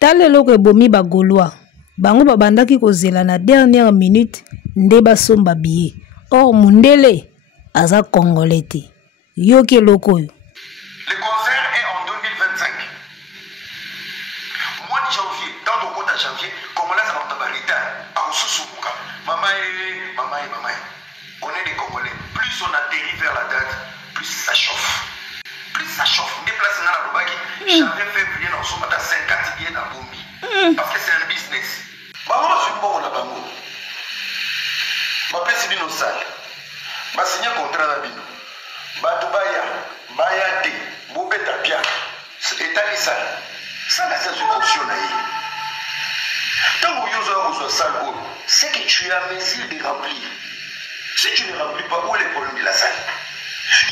talelo ko bomi ba Gaulois bango babandaki kozela na dernière minute nde basomba billet. Or Mundele aza congolais te. Yoke loko yo. Le concert est en 2025. Mois de janvier, dans le mois de janvier, Congolais sont en tabarita, à Osusumuka. Maman. On est des Congolais. Plus on atterrit vers la date, plus ça chauffe. Plus ça chauffe. Mes places dans la Lobaki, j'avais fait venir dans son matin 50 billets dans Bombi. Parce que c'est un business. Maman, je suis bon, on a pas mot. Ma place est bien au sale. Ma signé contrat à Bino. Batubaya, Bayate, Bobeta Pia, État Sal. Ça, la situation naïe. Tant que vous avez salle, c'est que tu as mesure de remplir. Si tu ne remplis pas, où est le problème de la salle?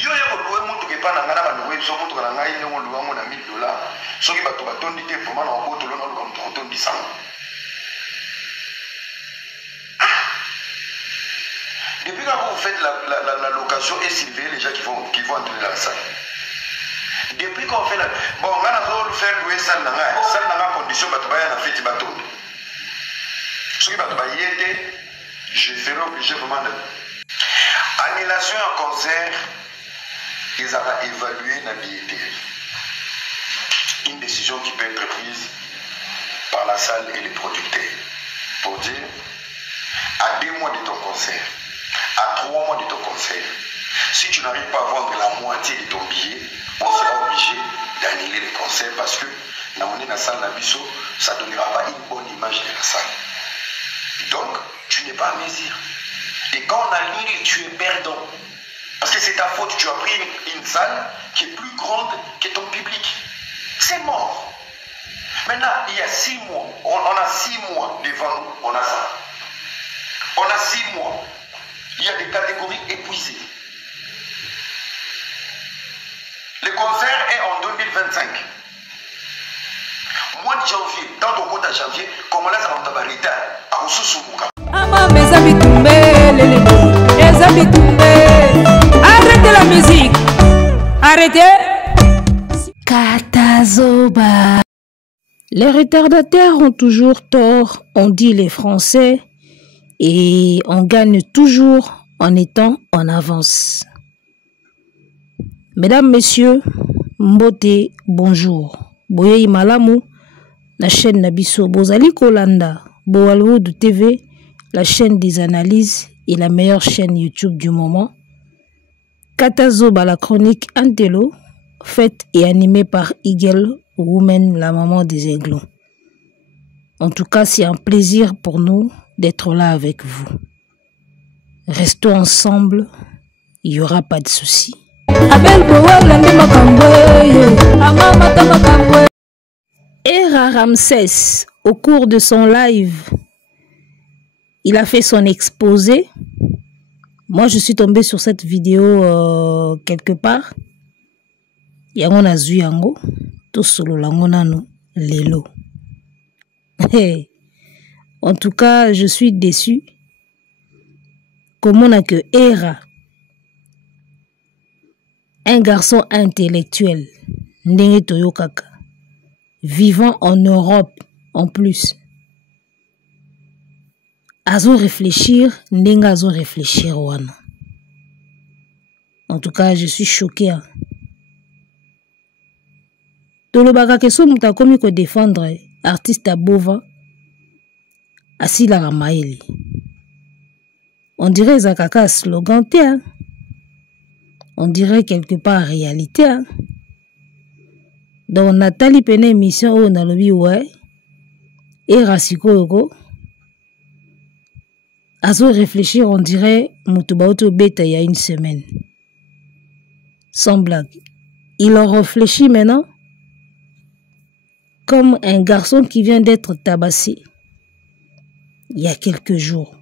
Yo ya ko louer mutu ke pana ngana ba louer so mutu kana ngai ne mo louer mo na $1000. Soki bato batondi te vraiment na boto lo na lo mutu tondi sang. Depuis que vous faites la location et surveillez les gens qui vont entrer dans la salle. Depuis qu'on fait la... Bon, on va faire louer salle dans condition bato ba ya na fête bato. Soki bato ba yete, je serai obligé vraiment de... Annulation en concert, ils ont évalué la billetterie. Une décision qui peut être prise par la salle et les producteurs. Pour dire, à 2 mois de ton concert, à 3 mois de ton concert, si tu n'arrives pas à vendre la moitié de ton billet, on sera obligé d'annuler le concert parce que dans la salle d'Abisso, ça ne donnera pas une bonne image de la salle. Donc, tu n'es pas à mesure. Et quand on annule, tu es perdant. Parce que c'est ta faute. Tu as pris une salle qui est plus grande que ton public. C'est mort. Maintenant, il y a 6 mois. On a 6 mois devant nous. On a ça. On a 6 mois. Il y a des catégories épuisées. Le concert est en 2025. Mois de janvier, dans ton compte à janvier, comme là, ça va t'abariter à Osusumuka. Arrêtez la musique. Arrêtez. Katazoba. Les retardataires ont toujours tort, on dit les Français, et on gagne toujours en étant en avance. Mesdames, Messieurs, Mbote, bonjour. Boye Malamu, la chaîne Nabiso Bozali Kolanda, Boalwood TV, la chaîne des analyses et la meilleure chaîne YouTube du moment. Katazoba, la chronique Antelo, faite et animée par Eagle Women, la maman des aiglons. En tout cas, c'est un plaisir pour nous d'être là avec vous. Restons ensemble, il n'y aura pas de soucis. Era Ramsès, au cours de son live, il a fait son exposé. Moi, je suis tombée sur cette vidéo quelque part. Yango na zui yango, to solo lango nano lelo. En tout cas, je suis déçue. Comment on a que Era, un garçon intellectuel, ndenge toyokaka, vivant en Europe en plus, azo réfléchir, ndenge azo réfléchir wana. En tout cas, je suis choquée. Tolobaka keso muta komi ko défendre artiste à Bova asila ramaeli. On dirait zakaka slogan te, hein? On dirait quelque part réalité. Hein? Donc Nathalie pene émission où on a le ouais et Rasiko yoko azo réfléchir, on dirait mutuba auto beta il y a une semaine. Sans blague. Il en réfléchit maintenant comme un garçon qui vient d'être tabassé il y a quelques jours.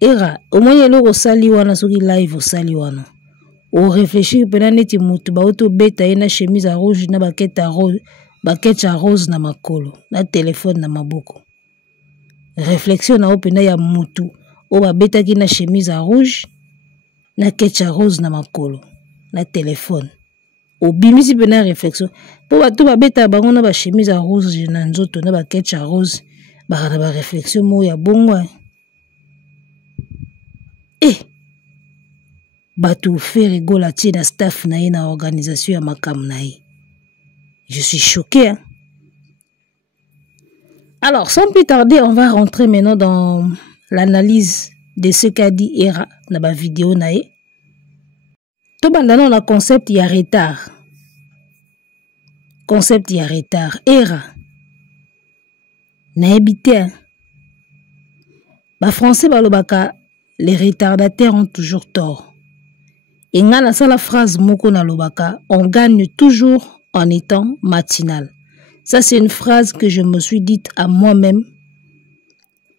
Era, au moins il y a le sali wana soki live au sali wana. On réfléchit pendant neti mutu ba auto beta ina chemise à rouge na bakete à rose na makolo na téléphone na maboko. Réflexion na opena ya mutu o ba beta ki na chemise à rouge na ketcha rose na makolo na téléphone. obimisi pe na réflexion po bato babeta bango na ba chemise à rose na nzoto na ba ketch à rose ba na ba réflexion mo ya bongo bato fait rigola tie na staff na ye na organisation ya makam na ye. Je suis choqué hein? Alors sans plus tarder on va rentrer maintenant dans l'analyse de ce qu'a dit Hera na ba vidéo na ye. To bandana na concept ya retard. Concept ya retard. Hera. Na ebité. Ba français balobaka les retardataires ont toujours tort. Et nga na la phrase moko na lobaka, on gagne toujours en étant matinal. Ça c'est une phrase que je me suis dite à moi-même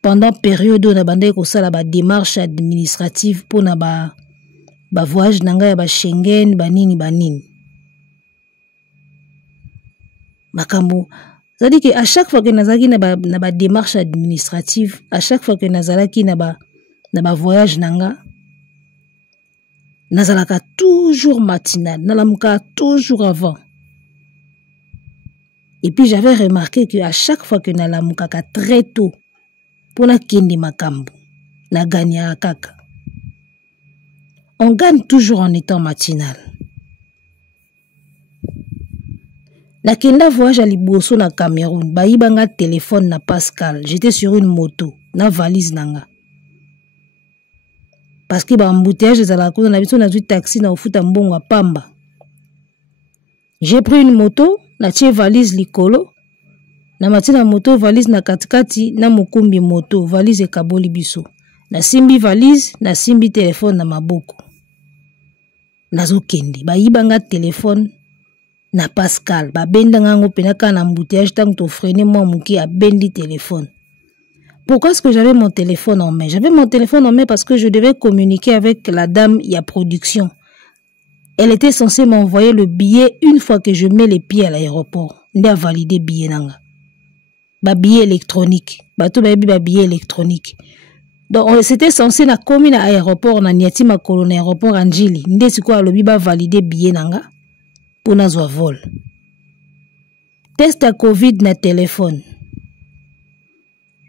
pendant période où na bandé ko sala ba démarche administrative pour na ba voyage nanga ya ba Schengen banini. Makambo ça dit que à chaque fois que nazaki na ba démarche administrative, à chaque fois que nazalaki na ba voyage nanga nazalaka toujours matinal, nalamuka toujours avant. Et puis j'avais remarqué que à chaque fois que nalamuka très tôt pour na kende makambo na gagna kaka. On gagne toujours en étant matinal. Na kenda voyage à Liboso na Cameroun, baibanga téléphone na Pascal, j'étais sur une moto, na valise nanga. Parce que embouteillage ezala ko na biso na zui taxi na ofuta mbongo pamba. J'ai pris une moto, na tie valise likolo, na matina moto valise na katikati na mukumbi moto valise ekaboli biso. Na simbi valise, na simbi téléphone na maboko. Nazo kende, baibanga téléphone na Pascal, benda ngango penaka na embouteillage tant to freiner moi muki a bendi téléphone. Pourquoi est-ce que j'avais mon téléphone en main? J'avais mon téléphone en main parce que je devais communiquer avec la dame y a production. Elle était censée m'envoyer le billet une fois que je mets les pieds à l'aéroport. Nde a validé billet nanga. Ba billet électronique. Bato ba billet électronique. Donc c'était censé na komi na aéroport na niati makolo na aéroport Anjili. Nde siko alobi ba valider billet nanga pour na zwa vol. Test à Covid na téléphone.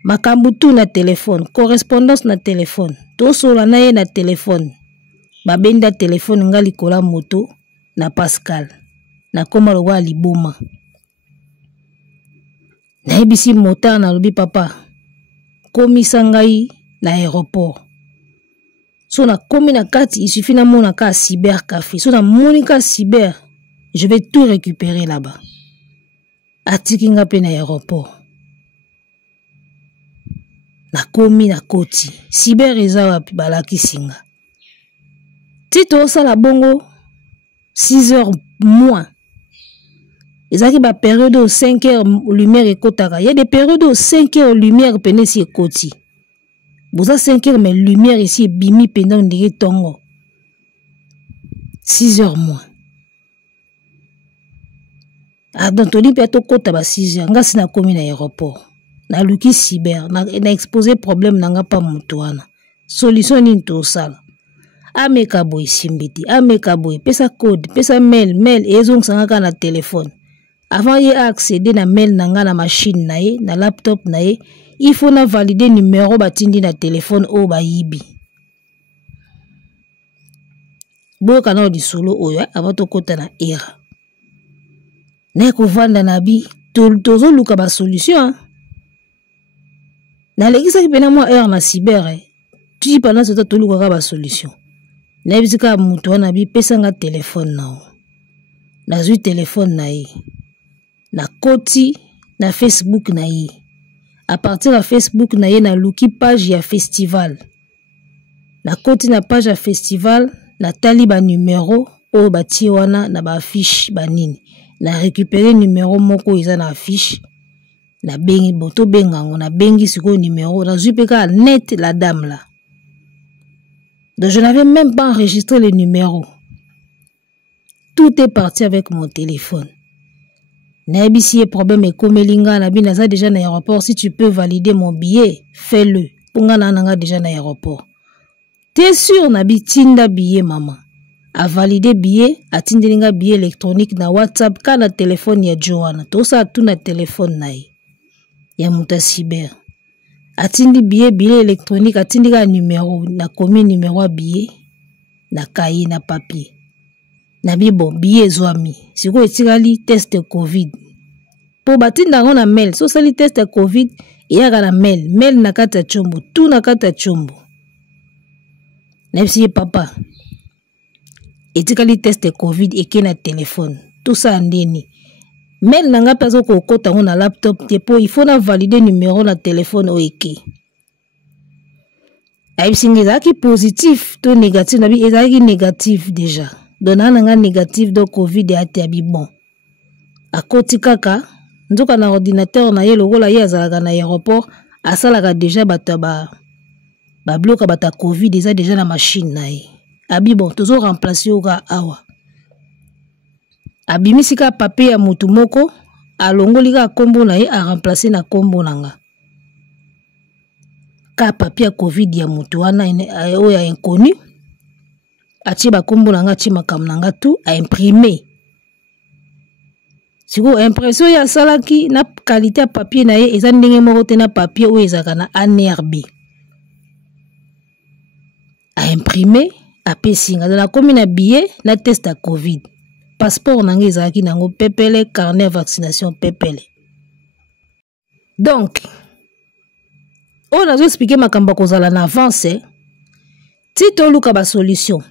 Makambutu na téléphone, correspondance na téléphone, tosola na ye na téléphone. Babenda téléphone nga likola moto na Pascal. Na koma lowa liboma. Na ebisi mota na lobi papa. Komi sangai na aéroport. So na komi na kati, il suffit na mona ka cyber café. So na monika cyber, je vais tout récupérer là-bas. Atiki nga pe na aéroport. Na komi na koti. Cyber eza wapi balaki singa. Tito sala bongo 6 heures moins. Ezaki ba période au 5 heures lumière ekotaka. Il y a des périodes au 5 heures lumière pene si ekoti. Boza 5 heures mais lumière ici bimi pendant ndenge tongo. 6 heures moins. Ah donc toni pe to kota ba 6 heures ngasi na komi na aéroport. Na luki cyber na exposé problème nanga pa mutuana. Solution ni to sala. Ameka boy simbiti, ameka boy pesa code, pesa mail ezong sanga na téléphone. Avant y accéder na mail nanga na machine na ye, na laptop na ye, il faut na valider numéro batindi na téléphone o ba yibi. Boka na di solo oyo avant to kota na Hera. Na ko vanda na bi tozo luka ba solution. Na lekisa ki pena moi Hera na cyber. Tu pendant ce temps to luka ba solution. Na bisika mutu wana bi pesa nga téléphone na o. Na zui téléphone na ye. Na koti na Facebook na ye. À partir de Facebook na ye na luki page ya festival. Na koti na page ya festival na tali ba numéro o bati wana na ba affiche banini. Na récupérer numéro moko eza na affiche. Na bengi boto bengango na bengi siko numéro na zui peka net la dame là. Donc je n'avais même pas enregistré le numéro. Tout est parti avec mon téléphone. Naibisi y problème et comme linga na binaza déjà na aéroport, si tu peux valider mon billet, fais-le. Punga na nanga déjà na aéroport. T'es sûr nabi tinda billet maman. a validé billet atindelinga billet électronique na WhatsApp ka na téléphone ya Joanna to sa tout na téléphone na ye ya muta cyber atindi billet électronique atindika numéro na komi numéro ya billet na cahier na papier na bon billet zwami siko etikali test covid po batinda ngo na mail so sali test covid eyaka na mail na kata chombo tout na kata chombo nepsi papa etikali test covid eke na téléphone tout ça ndeni mail nanga peso ko kota ngo na laptop te po il faut na valider numéro na téléphone o eke aibsingi ezalaki positif to négatif na bi ezalaki négatif déjà dona nanga négatif do covid ate abi bon akoti kaka nzoka na ordinateur na ye lokola ye azalaka na aéroport asalaka déjà bato ba bloka bata covid eza déjà na machine na ye abi bon tozo remplacer oka awa abimisika papier ya mutu moko alongolika kombo na ye a remplacer na kombo nanga ka papier covid ya mutu wana oya inconnu atie ba kombo nanga atie makambo nanga tout a imprimer siko impression ya salaki na qualité ya papier na ye eza ndenge moko te na papier oyo ezaka na ANRB a imprimer apesinga na komi na billet na test ya covid passeport nanga ezalaki nango pepele carnet vaccination pepele donc on a expliqué makambo kozala na avance ti toluka ba solution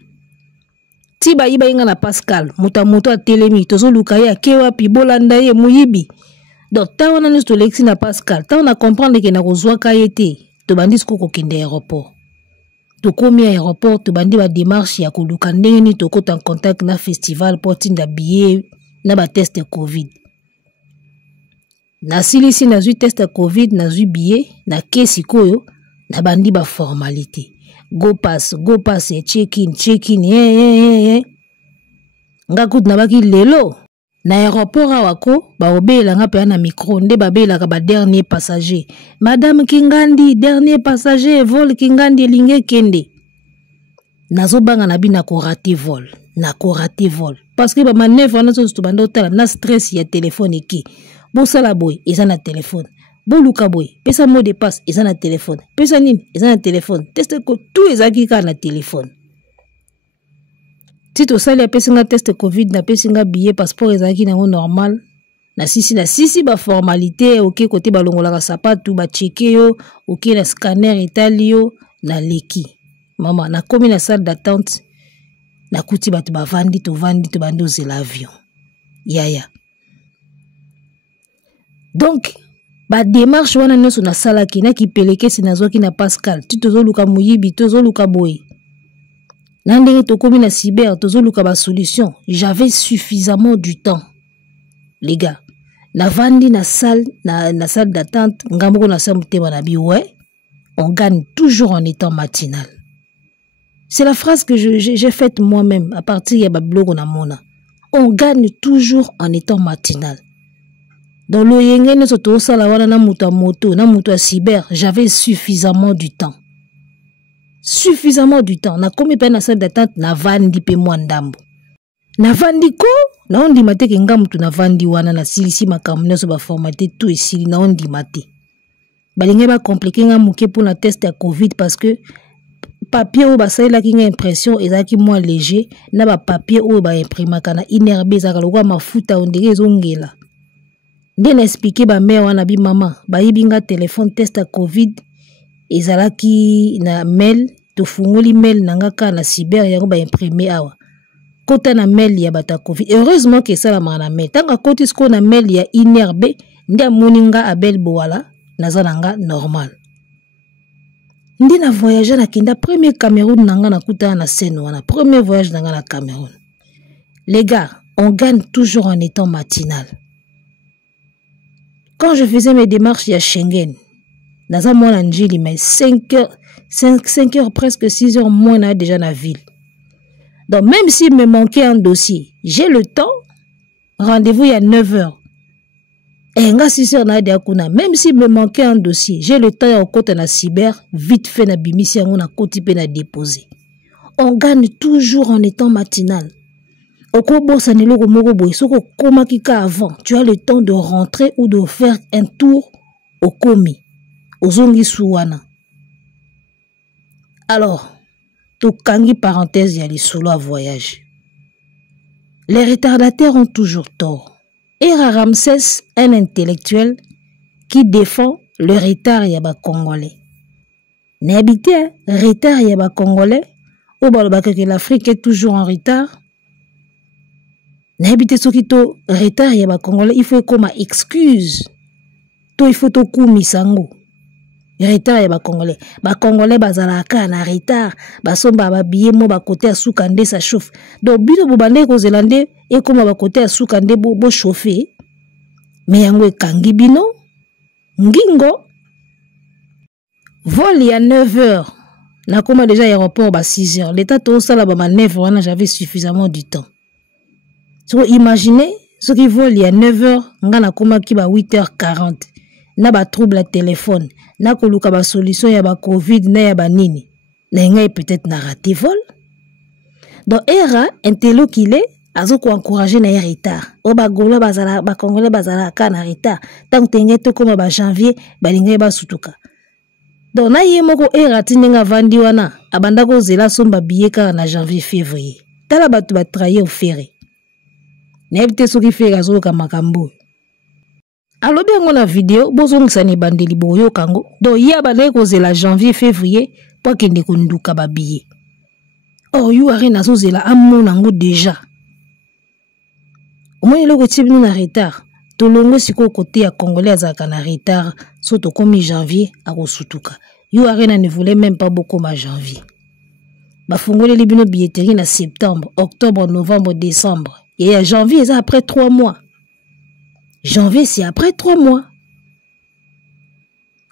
ti bayiba inga na Pascal moto a telemi tozo luka ye akewa pi bolanda ye muyibi donc ta wana nisto lexi na Pascal ta on a comprendre que na kozwa ka yete to bandis ko kende aéroport to komi aéroport to bandi ba démarche ya koluka ndenge ni to kota en contact na festival portinda billet na ba test covid na silisi na zui test covid na zui billet na kesi koyo na bandi ba formalité go pass check in nga kut na baki lelo na aéroport awako ba obela nga pe na micro nde babela ka ba dernier passager madame Kingandi dernier passager vol Kingandi linge kende nazo banga na bina ko rater vol parce que ba manœuvre na so bando tala na stress ya téléphone ki bo sala boy eza na téléphone bo luka boy pesa mot de passe eza na téléphone pesa nini eza na téléphone test ko tout ezaki ka na téléphone si to sali apesinga test covid na pesinga billet passeport ezaki nango normal na sisi ba formalité ok côté balongolaka sapatu ba checker yo ok na scanner etali yo na leki mama na komi na salle d'attente na kuti batu bavandi to bando zela avion yaya donc ba démarche wana nyonso na salaki na kipeleke sinazwaki na Pascal ti tozoluka muyibi tozoluka boy na ndenge tokomi na cyber tozoluka ba solution j'avais suffisamment du temps les gars na vandi na salle d'attente ngamoko na salle muteba na bi ouais on gagne toujours en étant matinal. C'est la phrase que j'ai faite moi-même à partir de blog na mona. On gagne toujours en étant matinal. Dans le yengene soto sala wana na muta moto na muta cyber, j'avais suffisamment du temps. Suffisamment du temps. Na komi pe na salle d'attente na vandi pe mwa ndambo. Na vandi ko na ondi mate ke ngamutu na vandi wana na silisi makamune so ba formaté tout esili na ondi mate. Balinge ba compliquer nga muke pour la test à Covid parce que papier ou ba saila ki nga impression ezaki moins léger na ba papier ou ba imprimaka na inerbe ezaka lokwa mafuta ondenge ezongela. Nde na expliquer ba mère wana bi mama ba yibinga téléphone test à Covid ezalaki na mail to fungoli mail nanga ka na cyber yango ba imprimer awa. Kota na mail ya bata Covid. Heureusement que ça la mana mail. Tanga koti sko na mail ya inerbe nde moninga abel boala nazananga normal. Ndi na voyager na kinda premier Cameroun nanga na kuta na scène wana premier voyage nanga na Cameroun. Les gars, on gagne toujours en étant matinal. Quand je faisais mes démarches à Schengen, naza mona njili mais 5 heures presque 6 heures moins na déjà na ville. Donc même s'il me manquait un dossier, j'ai le temps. Rendez-vous il y a 9 heures. Et nga 6 heures na de akuna, même s'il me manquait un dossier, j'ai le temps au côté na cyber, vite fait na bimisi yango na koti pe na déposer. On gagne toujours en étant matinal. Okobo sanelo moko boy soko koma kika avant, tu as le temps de rentrer ou de faire un tour au komi, aux zongi suwana. Alors, to kangi parenthèse y'a les solo à voyage. Les retardataires ont toujours tort. Et Ramsès, un intellectuel qui défend le retard yaba congolais. N'habité retard yaba congolais, ou balobaka que l'Afrique est toujours en retard. N'habité ce qui to retard yaba congolais, il faut comme excuse. To il faut to kumisango. Retard yaba congolais. Ba congolais bazalaka na retard, ba somba ba billet mo ba côté à soukande ça chauffe. Donc bino bobande ko zélande et comme ba côté à soukande bo chauffer. Mais yango kangi bino ngingo vol il y a 9h. Na koma déjà aéroport ba 6h. L'état to sala ba 9h, j'avais suffisamment du temps. So imaginez ce qui vole il y a 9h, nga na koma ki ba 8h40. Na ba trouble à téléphone, na koluka ba solution ya ba Covid na ya ba nini. Na ngai peut-être na raté vol. Donc era intello qu'il est azo ko encourager na retard. O ba gola bazala ba congolais bazala ka na retard. Tant tenge to comme ba janvier ba lingai ba sutuka. Donc na ye moko era tinenga vandi wana abanda ko zela somba bieka na janvier février. Tala batu ba trahir au ferré. N'habite soki fait azo ka makambo. Alors bien on a vidéo bozong sani bandeli boyo kango. Donc ya bale ko zela janvier février pour kende ko nduka ba billet. Oh you are na zo zela amona ngo déjà. Au moins il a tibinu na retard. To longo siko côté ya congolais azaka na retard soto comme janvier a kosutuka. You are ne voulait même pas beaucoup ma janvier. Ba fongole libino billetterie na septembre, octobre, novembre, décembre. Et janvier c'est après 3 mois. Janvier c'est après 3 mois.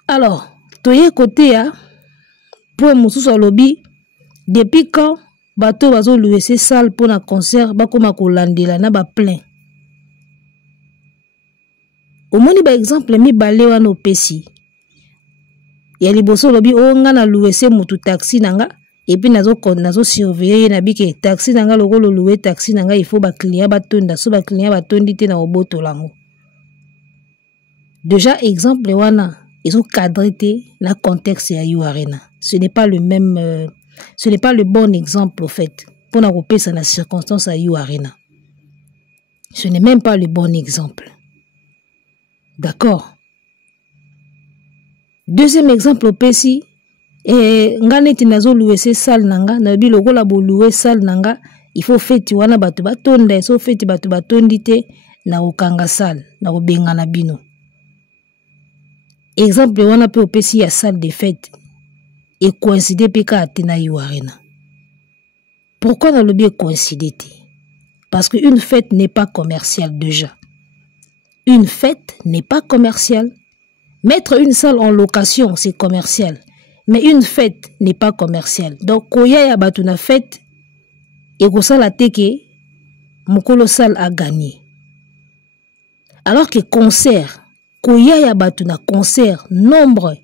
Alors, toye côté ya pour mususu lobby depuis quand bateau bazo louer ces salles pour un concert ba koma ko landela na ba plein. Au moins par exemple mi balé wana opesi. Ya liboso lobby o nga na louer ces mutu taxi nanga et puis nazo surveiller na bike taxi nanga logo lo louer taxi nanga il faut ba client ba tonda so ba client ba tondi te na oboto lango. Déjà exemple wana ils ont cadré na contexte ya you arena. Ce n'est pas le même ce n'est pas le bon exemple au fait pour na repesa na circonstance à you arena. Ce n'est même pas le bon exemple. D'accord. Deuxième exemple au pesi et ngane tinazo louer ces salles nanga na bi logo la bo louer salle nanga il faut feti wana batu batonda so feti batu batondi te na okanga salle na obenga na bino. Exemple wana pe opesi ya salle de fête et coïncider peka atena you arena. Pourquoi na lobi coïncider te? Parce que une fête n'est pas commerciale déjà. Une fête n'est pas commerciale. Mettre une salle en location, c'est commercial. Mais une fête n'est pas commerciale. Donc, koya ya batu na fête, et ko sala teke, mukolo salle a gagné. Alors que concert, koya ya batu na concert, nombre,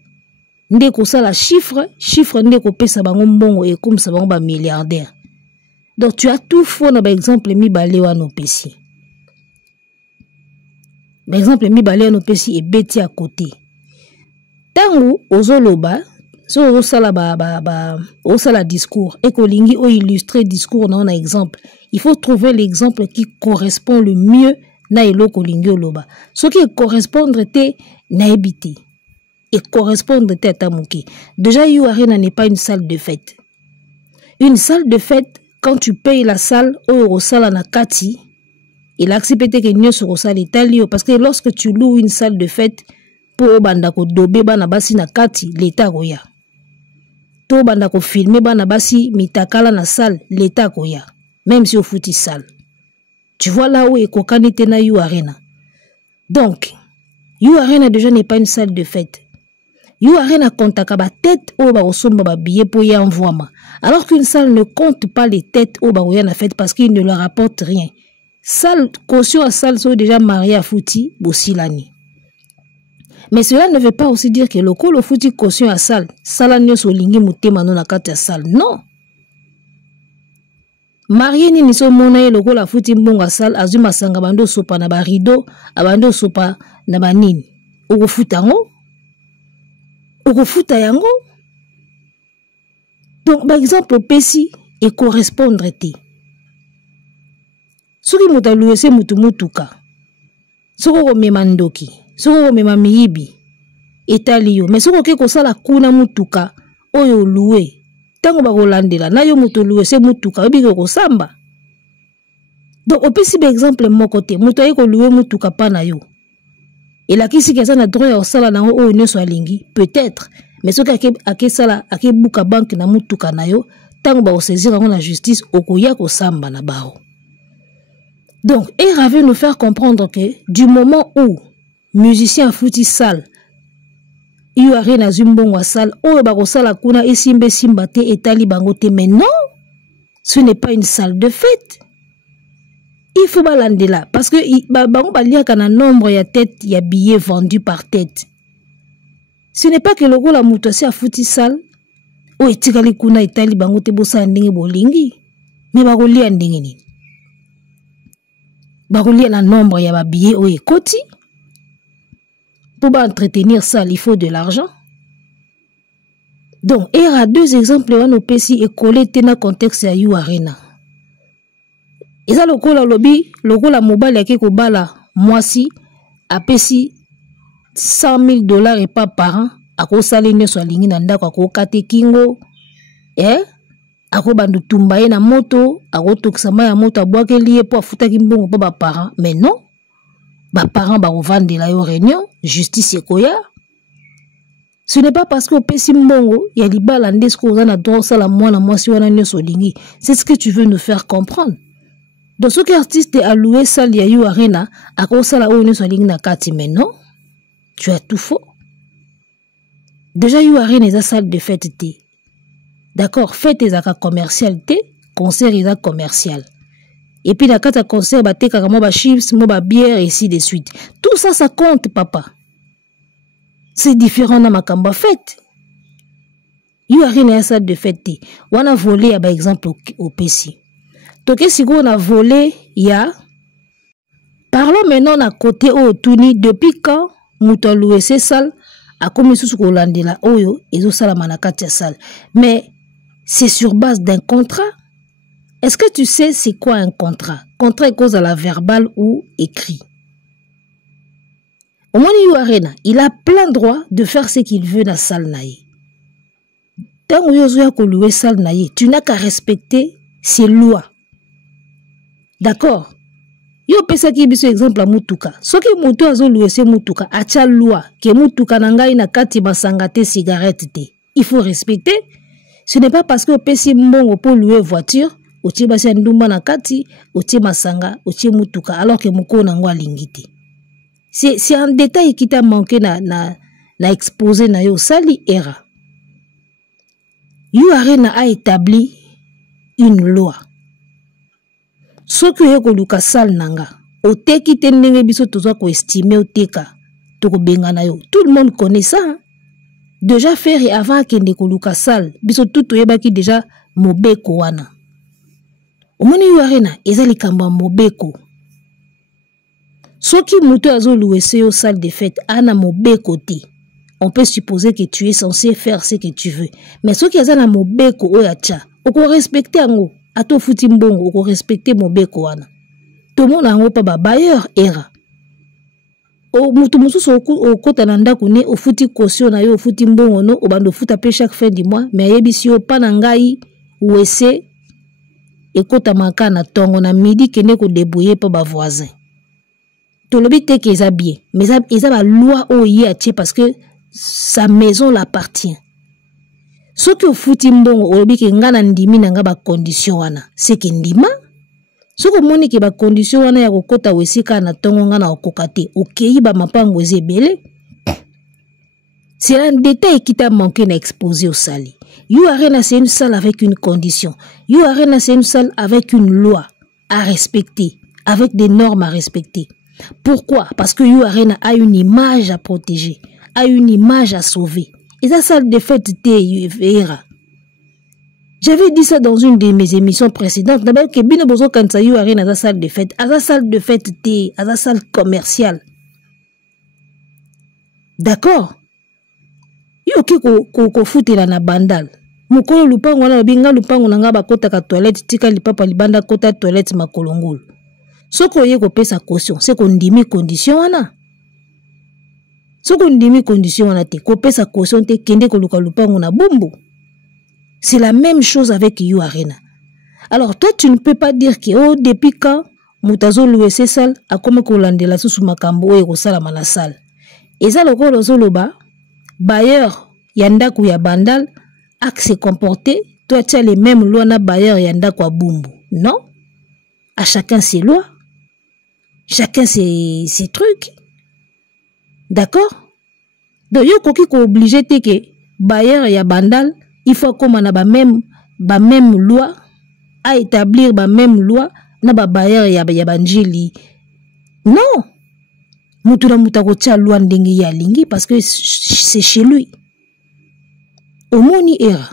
nde ko sala chiffre nde ko pesa bango mbongo et comme ça bango ba milliardaire. Donc, tu as tout faux na ba exemple mi balewa no pesi. Par exemple, mi balewa no pesi et beti à côté. Tango ozoloba so osala osala discours et kolingi o illustrer discours na un exemple. Il faut trouver l'exemple qui correspond le mieux na eloko lingi oloba. Ce qui correspondre te na ebité et correspondre te atamuki. Déjà you arena n'est pas une salle de fête. Une salle de fête quand tu payes la salle o osala na kati, il accepte que nyo sur osala italio parce que lorsque tu loues une salle de fête pour banda ko dobe bana basi na kati l'état koya. To banda ko filmer bana basi mitakala na salle l'état koya. Même si au fouti salle. Tu vois là où est kokanite na you arena. Donc, you arena déjà n'est pas une salle de fête. You arena kontaka ba tête o ba osomba ba billet pour y envoiement. Alors qu'une salle ne compte pas les têtes au ba oya na fête parce qu'il ne leur apporte rien. Salle caution à salle sont déjà mariés à fouti bosilani. Mais cela ne veut pas aussi dire que le colo fouti caution à salle, salanyo solingi mutema no na kati ya salle. Non. marié ni so mona ye lokola futi mbongo sal azwi masanga bando sopa na ba rideau abando sopa na banini okofuta ngo okofuta yango. Donc par exemple pesi et correspondre te soki moto aluwese mutuka soko komema ndoki soko komema miyibi etali yo mais soko ke kosala kuna mutuka oyo oluwe tango bakolandela na yo moto oluwese mutuka obiki kosamba. Donc opesi ba exemple moko te moto aye koluwe mutuka pa na yo elakisi ke aza na droit ya kosala nango oyo nyonso alingi peut-être mais soki akesala akebuka banke na mutuka na yo tango bakosezir yango na justice okoya kosamba na bao. Donc Era veut nous faire comprendre que du moment où musicien fouti sale il y a rien à zumbongo sale oyo bakosala kuna esimbe simbate etali bango te, mais non, ce n'est pas une salle de fête. Il faut balandela parce que bango baliaka na nombre ya tête ya billets vendus par tête. Ce n'est pas que le gars la muto si a fouti sale o etikali kuna etali bango te bosa ndenge bolingi, mais bakolia ndenge nini bakolia na nombre ya ba billets o ekoti. Pour entretenir ça, il faut de l'argent. Donc, il y a deux exemples où nos PC et collé dans le contexte de You Arena. Et ça, le coup la lobby, le coup la mobile qui est bala moisi a pesi $100,000 et pas par an. A ko saline so lingi na ndako a ko kate kingo, a ko bandu tumbaye na moto, a ko toksama ya moto a boake liye po a futa kimbongo pa ba parents. Mais non. Ba parents ba revendre la yo réunion justice ekoya. Ce n'est pas parce que au pesi mbongo ya libala ndesko za na droit sala mwana mwasi wana nyoso lingi. C'est ce que tu veux nous faire comprendre. Donc ce qu'artiste a loué sal ya You Arena a ko sala o nyoso lingi na kati, mais non, tu as tout faux. Déjà You Arena est salle de fête te. D'accord, fête est à commercial te, concert est à commercial. Et puis la carte à concert, bah t'es carrément bah chips, bah bière et ainsi de suite. Tout ça, ça compte, papa. C'est différent dans ma camba fête. You a rien à salle de fête. On a volé, par exemple, au PC. Donc, si on a volé, il y a. Parlons maintenant à côté au Tuni. Depuis quand, Mouton loué ces salles, a commis sous ce qu'on l'a dit là, oyo, et zo salamanakati à salle. Mais, c'est sur base d'un contrat. Est-ce que tu sais c'est quoi un contrat? Contrat est cause à la verbale ou écrit. Au moins, You Arena, il a plein droit de faire ce qu'il veut dans la salle naïe. Tant que tu salle naïe, tu n'as qu'à respecter ces lois. D'accord? Yo pesa ki biso exemple à mutuka. Soki mutu azo loué se mutuka, acha loi que mutuka nangai na kati masangate cigarette te. Il faut respecter. Ce n'est pas parce que pesi mbongo pour louer voiture. Otie basi ndumba na kati, otie masanga, otie mutuka, alors que moko nangwa lingiti. C'est un détail qui t'a manqué na exposé na yo sali Era. You Arena a établi une loi. Ce que yo koluka sal nanga, oteki te ndenge biso toza ko estimer oteka, toko benga na yo. Tout le monde connaît ça. Hein? Déjà faire et avant kende koluka sal, biso tout oyebaki déjà mobeko wana. Au moins, You Arena, ils ont kamba mobeko. Soki muto azo loué yo salle de fête, ana mobeko te. On peut supposer que tu es censé faire ce que tu veux. Mais soki azana mobeko oyacha, oko respecter ango. Ato futi mbongo, oko respecter mobeko wana. To mona ango pa ba bailleur Era. O mutu mususu okota na ndako ne ofuti caution na yo ofuti mbongo no obando futa pe chaque fin du mois, mais ayebisi yo pa na ngai wese ekota maka na tongo na midi kene ko débrouiller pa ba voisin. To lobi te ke eza bien, mais eza ba loi o yi atie parce que sa maison l'appartient. Ce que futi mbongo o lobi ke ngana ndimi na nga ba condition wana, c'est que ndima. Ce que moni ke ba condition wana ya kokota wesika na tongo ngana okokate, okei ba mapango ezebele. C'est un détail qui t'a manqué à exposer au sali. You Arena, c'est une salle avec une condition. You Arena, c'est une salle avec une loi à respecter, avec des normes à respecter. Pourquoi? Parce que You Arena a une image à protéger, a une image à sauver. Et ça salle de fête, Era. J'avais dit ça dans une de mes émissions précédentes. D'abord, que bino bozo kansa yu arena dans salle de fête. À la salle de fête té, à la salle commerciale. D'accord? Yo ki ko futela na bandal. Mukolo lupango wana binga lupango nanga bakota ka toilette tika lipapa libanda kota toilette makolongolo. Soko ye ko pesa caution, c'est qu'on ndimi condition wana. Soko ndimi condition wana te ko pesa caution te kende ko luka lupango na bumbu. C'est la même chose avec You Arena. Alors toi tu ne peux pas dire que oh depuis quand mutazo louer ces salles a comme ko landela sous makambo e ko sala na salle. Et ça lokolo zoloba bailleur yandaku ya bandal a se comporter, toi tu as les mêmes lois na bailleur yandaku ya bumbu. Non? À chacun ses lois. Chacun ses trucs. D'accord? Donc yo koki ko obligé te que bailleur ya bandal il faut comme on a ba même loi à établir ba même loi na ba bailleur ya banjili. Non. Mutura mutako tia loi ndenge ya lingi parce que c'est chez lui. Omoni era.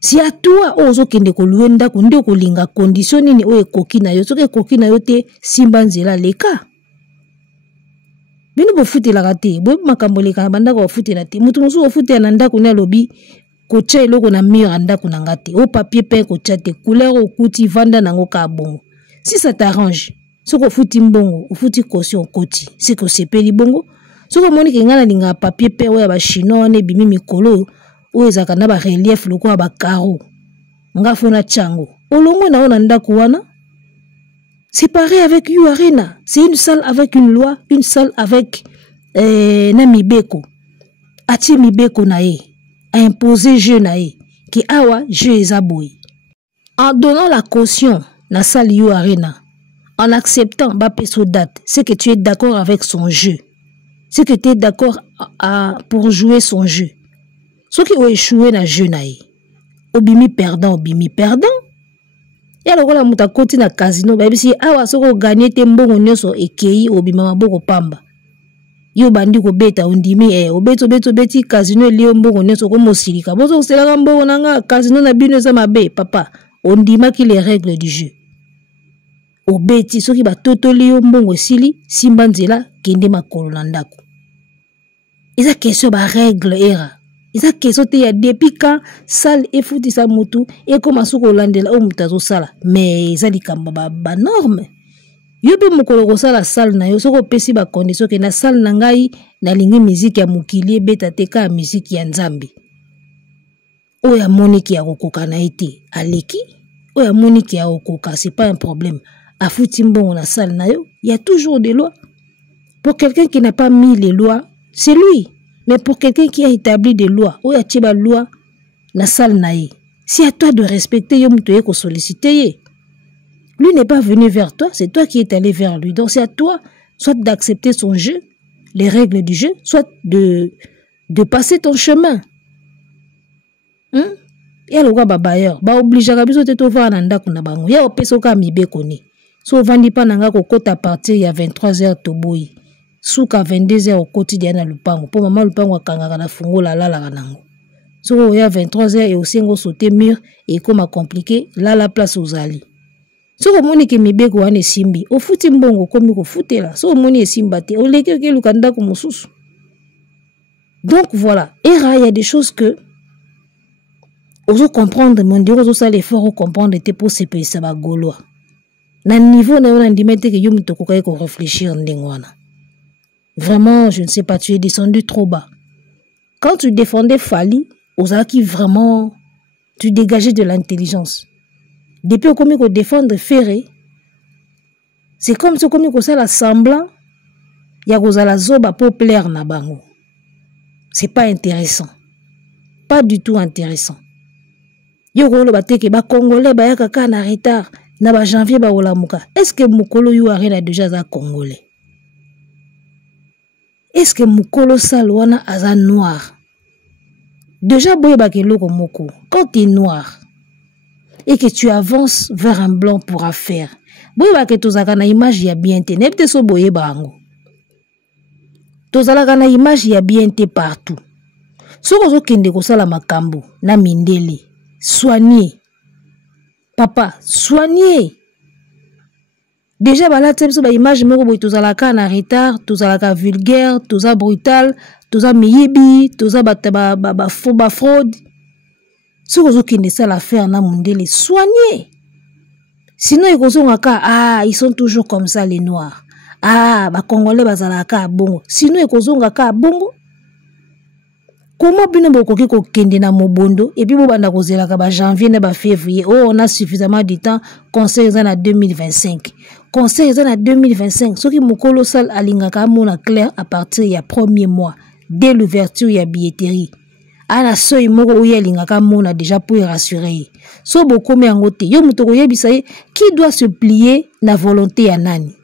Si à toi ozo kende ko luenda ko nde ko linga condition nini o ekoki na yo soki ekoki na yo te simbanzela leka. Bino bo futela kate bo makambo leka banda ko futela te mutu musu ofutela na ndako na lobi ko tia eloko na mur andako na ngate o papier peint ko tia te couleur o kuti vanda nango ka bongo. Si ça t'arrange soko futi mbongo o futi caution koti c'est que c'est peli bongo soko moni ke ngana linga papier peint o ya ba chinois ne bimi mikolo o ezaka na ba relief loko ba caro nga fona chango olongo na ona ndako wana. C'est pareil avec You Arena. C'est une salle avec une loi, une salle avec na mibeko. Ati mibeko na ye. A imposer jeu na ye. Ki awa jeu ezaboy. En donnant la caution na salle You Arena, en acceptant ba peso date, c'est que tu es d'accord avec son jeu. C'est que tu es d'accord pour jouer son jeu. Ceux qui ont échoué na jeu na ye. Obimi perdant. Ya lokola muta koti na casino ba bisi awa soko gagner te mbongo nyoso ekei obima maboko pamba. Yo bandi ko beta ondimi beti casino lio mbongo nyoso ko mosilika. Bozo selaka mbongo nanga casino na bino za mabe papa. Ondima ki les règles du jeu. Obeti soki ba totoli yo mbongo sili simbanzela kende makolo na ndako. Eza question ba règle era. Isa question te ya depuis quand salle et fouti sa mutu et comme asuko landela o mutazo sala mais isa likamba ba norme yo be mukolo ko sala salle na yo soko pesi ba condition ke na salle na ngai na lingi musique ya mukili beta te ka musique ya nzambi o ya moniki ya kokoka na ite aleki o ya moniki ya kokoka c'est pas un problème a fouti mbongo na salle na yo il y a toujours des lois pour quelqu'un qui n'a pas mis les lois c'est lui. Mais pour quelqu'un qui a établi des lois, ou y a tiba loi, la salle naïe, c'est à toi de respecter yom toye ko solliciter. Lui n'est pas venu vers toi, c'est toi qui es allé vers lui. Donc c'est à toi, soit d'accepter son jeu, les règles du jeu, soit de passer ton chemin. Ya loka ba bailleur, ba obligera biso te to va na ndako na bango. Ya opeso ka mibeko ni. So vandi pa nanga ko kota à partir ya 23h to boyi. Souka 22h au quotidien na lupango pour maman lupango akangaka na fungo la nango so ya 23h et aussi ngo sauter mur et comme compliqué la place aux ali so ko moni ke mibeko wane simbi o futi mbongo komi ko futela so moni esimba te o leke ke lukanda ko mususu. Donc voilà, il y a des choses que ozo comprendre mon dieu ozo ça l'effort comprendre te pour se payer ça ba goloa na niveau na yo ndimete ke yo mutoko ko réfléchir ndengwana. Vraiment, je ne sais pas, tu es descendu trop bas. Quand tu défendais Fali, Ozaki, vraiment, tu dégageais de l'intelligence. Depuis qu'on défendre Ferré, c'est comme si on ça la semblant, il y a la zoba pour plaire na bango. C'est pas intéressant. Pas du tout intéressant. Yo ko lo bateke ba congolais ba yaka na retard na ba janvier ba olamuka. Est-ce que mukolo You Arena déjà za congolais? Est-ce que mukolo salwana aza noir? Déjà boye ba keloko moko. Quand tu es noir et que tu avances vers un blanc pour affaire, boye ba ke tozaka na image ya bien te. Nebte so boye bango. Tozalaka na image ya bien te partout. Soko zo kende ko sala makambo na mindele. soignez. Papa, soignez. Déjà, là, tu as image, tu as en retard, tu as vulgaire, tu as brutal, tu as miyebi, tu as fraude. Si vous avez ça l'affaire, soignez. Sinon, ils sont toujours comme ça, les Noirs. Ah, les Congolais, bon. Sinon, ils sont bon. Comment bien beaucoup ko kende na mobondo et puis bobanda kozela ka ba janvier na ba février. Oh, on a suffisamment de temps. Conseil en 2025. Conseil en 2025. Ce qui mokolo sal alingaka mona clair à partir ya premier mois dès l'ouverture ya billetterie. Ana seuil moko oya lingaka mona déjà pour rassurer. So boko me ngote yo mutoko yebisa qui doit se plier na volonté ya nani.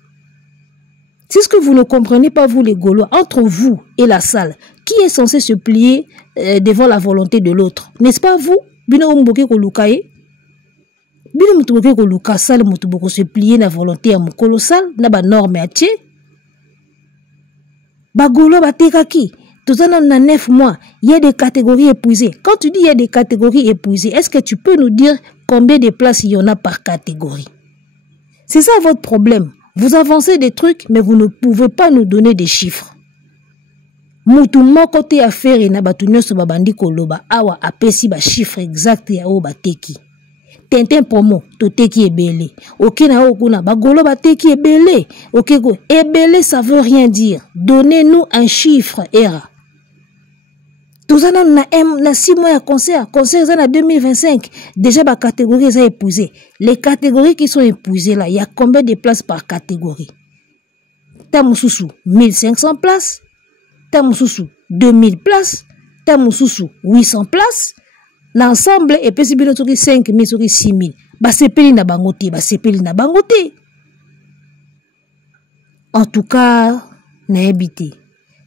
C'est ce que vous ne comprenez pas, vous les Gaulois, entre vous et la salle, qui est censé se plier devant la volonté de l'autre? N'est-ce pas vous? Bino mboke ko lukaye? Bino mboke ko luka salle mutuboko se plier na volonté ya mukolo salle na ba norme atie? Ba Gaulois ba tekaki. Tout en 9 mois, il y a des catégories épuisées. Quand tu dis il y a des catégories épuisées, est-ce que tu peux nous dire combien de places il y en a par catégorie? C'est ça votre problème. Vous avancez des trucs, mais vous ne pouvez pas nous donner des chiffres. Mutu moko te affaire na batu nyonso babandi koloba awa apesi ba chiffre exact ya o bateki. Tintin promo to teki ebele. Ok na okuna ba golo bateki ebele. Ok go ebele ça veut rien dire. Donnez-nous un chiffre era. Tout ça na 6 mois à concert en 2025. Déjà ba catégorie ça épousé. Les catégories qui sont épousées là, il y a combien de places par catégorie? Tamususu 1500 places. Tamususu 2000 places. Tamususu 800 places. L'ensemble est peut bien 5000 sur 6000. Ba sepeli na bangote, ba sepeli na bangote. En tout cas, na ebité.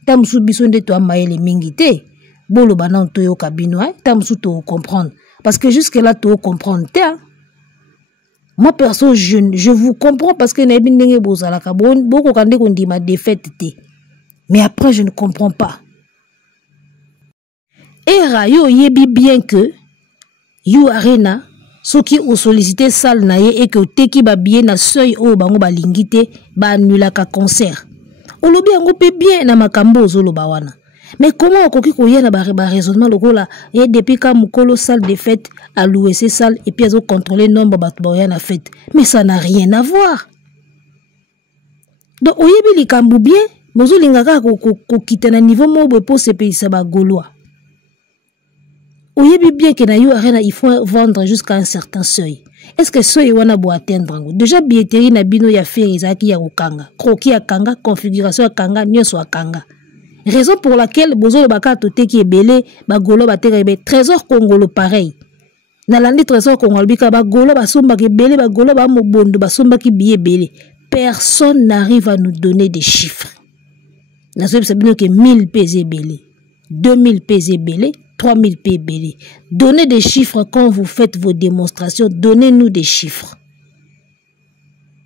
Tamusu biso nde to amaele mingité. Bolo banan to yo kabino, tamusu to comprendre. Parce que jusque là to comprendre te. Moi perso je vous comprends parce que na ebi ndenge bozala ka boko kande ko ndima défaite te. Mais après je ne comprends pas. Era yo yebi bien que you arena ceux qui ont sollicité salle na ye et que teki ba bien na seuil o bango ba lingité ba annulaka concert. Olobi yango pe bien na makambo ozoloba wana. Mais comment okoki koya na ba raisonnement lokola et depuis quand mukolo salle de fête a loué ces salles et puis ils ont contrôlé nombre ba toya na fête. Mais ça n'a rien à voir. Donc oyebi likambu bien mozo lingaka ko kitana niveau mo pour ce pays ça ba Gaulois. Oyebi bien que na yo arena il faut vendre jusqu'à un certain seuil. Est-ce que seuil wana bo atteindre? Déjà billetterie na bino ya faire ezaki ya okanga. Croquis ya kanga, configuration ya kanga, nyonso ya kanga. Raison pour laquelle bozo baka tote ki ebele ba Gaulois ba terebe trésor congolo pareil. Na landi trésor congolo bika ba Gaulois ba somba ki ebele ba Gaulois ba mobondo ba somba ki billet ebele. Personne n'arrive à nous donner des chiffres. Na so sabino que 1000 pèse ebele, 2000 pèse ebele. 3000 PBL. Donnez des chiffres quand vous faites vos démonstrations. Donnez-nous des chiffres.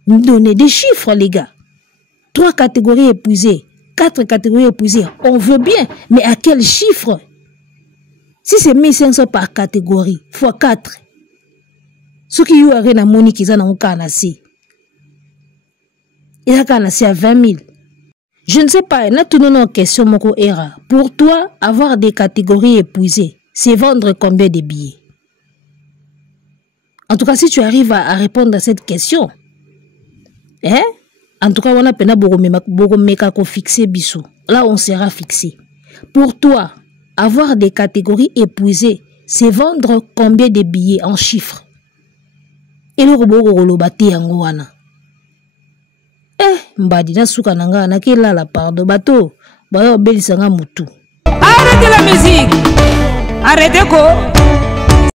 Donnez des chiffres, les gars. 3 catégories épuisées. 4 catégories épuisées. On veut bien. Mais à quel chiffre? Si c'est 1500 par catégorie, fois 4. Ce qui y a rien à moni qui sont en canassi. Il y a canassi à 20 000. Je ne sais pas, là tout le monde en question, Moko Era. Pour toi, avoir des catégories épuisées, c'est vendre combien de billets? En tout cas, si tu arrives à répondre à cette question, en tout cas, on a peine à beaucoup fixer bisou. Là, on sera fixé. Pour toi, avoir des catégories épuisées, c'est vendre combien de billets en chiffres? Et le robot bati yangoana. Mbadi na suka nanga na kila la pardon bato bayo belisanga mutu. Arrêtez la musique. Arrêtez quoi?